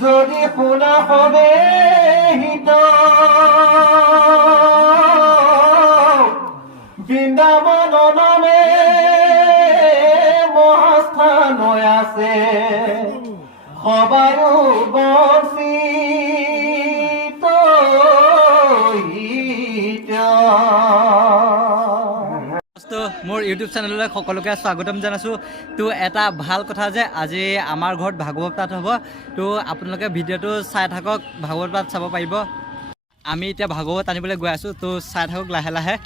যদি শুনা হবে হিত বৃন্দাবন নামে মহাস্থান আছে সবায়ো বঞ্চিত মোৰ ইউটিউব চেনেললৈ সকলোকে স্বাগতম জনাইছোঁ। তো এটা ভাল কথা যে আজি আমাৰ ঘৰত ভাগৱত পাঠ হ'ব। তো আপোনালোকে ভিডিঅ'টো চাই থাকক, ভাগৱত পাঠ চাব পাৰিব। আমি এতিয়া ভাগৱত আনিবলৈ গৈ আছোঁ, তো চাই থাকক লাহে লাহে।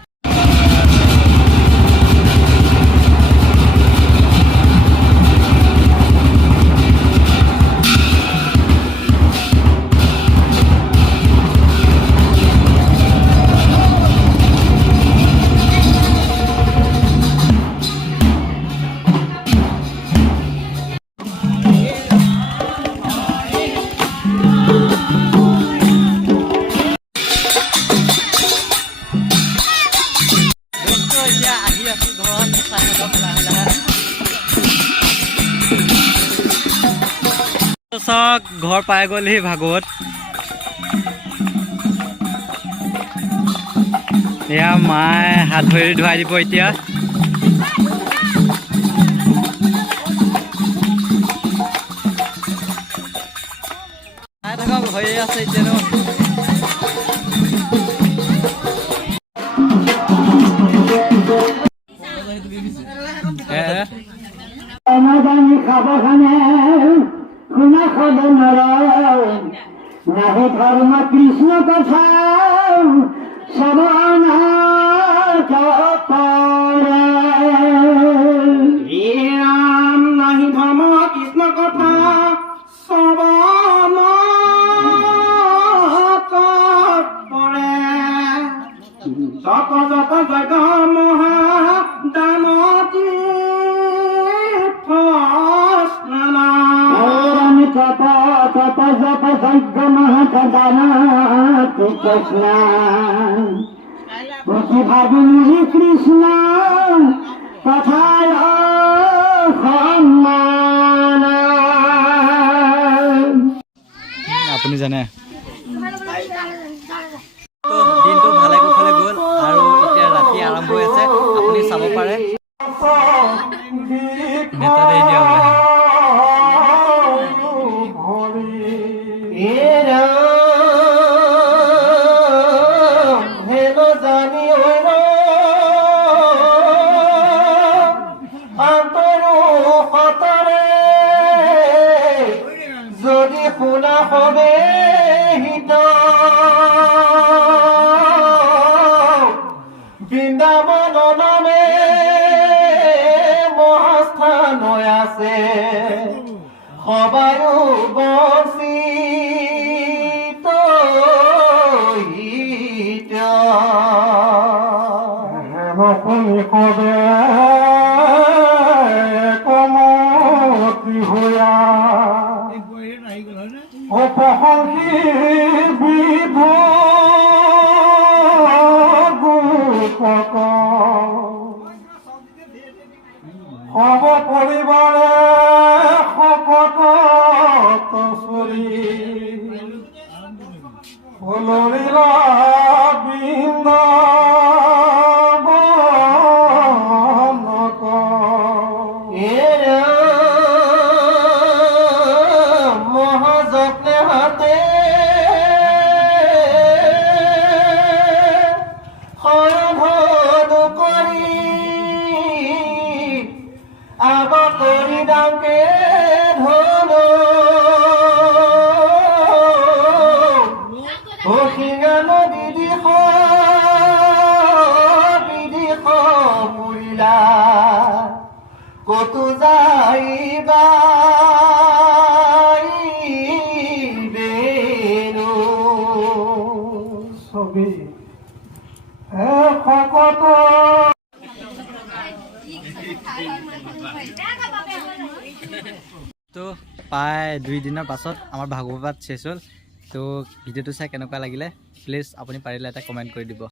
চাওক ঘৰ পাই গ'লহি ভাগৱত। এয়া মায়ে হাত ভৰি ধুৱাই দিব এতিয়া। চাই থাকক হৈয়ে আছে এতিয়ানো। শুনা খাব নাহে ধৰ্ম কৃষ্ণ কথা শ্ৰৱণ ৰাম নাহি ধৰ্ম কৃষ্ণ কথা শ্ৰৱণ কৰে জপ জপ জগ মহা দানতী তপ তপ জপ যজ্ঞ মহাদানতি কৃষ্ণ ভাবি কৃষ্ণ কথায় সন্মান। আপুনি জানে তো দিনটো ভালে কুশলে গ'ল আৰু এতিয়া ৰাতি আৰম্ভ হৈ আছে। আপুনি চাব পাৰে নেটতে দিয়া বোলে। যদি শুনা হবে হিত বৃন্দাবন নামে মহাস্থান আছে সবায়ো বঞ্চিত হবে কমতি হোৱা অপসংসী বিভ গোপক সব পৰিবাৰে শকত কচৰি ফুলৰিলা বৃন্দ মহাযত্নে হাতে হৰধনু কৰি আবতৰি ডাকে ধনু হসিঙা নদী দিশ বিদিশ পুৰিলা কতো যাইবা ছবি শকত তো প্ৰায় 2 দিনৰ পাছত আমাৰ ভাগৱত পাঠ শেষ হ'ল। তো ভিডিঅ'টো চাই কেনেকুৱা লাগিলে প্লিজ আপুনি পাৰিলে এটা কমেণ্ট কৰি দিব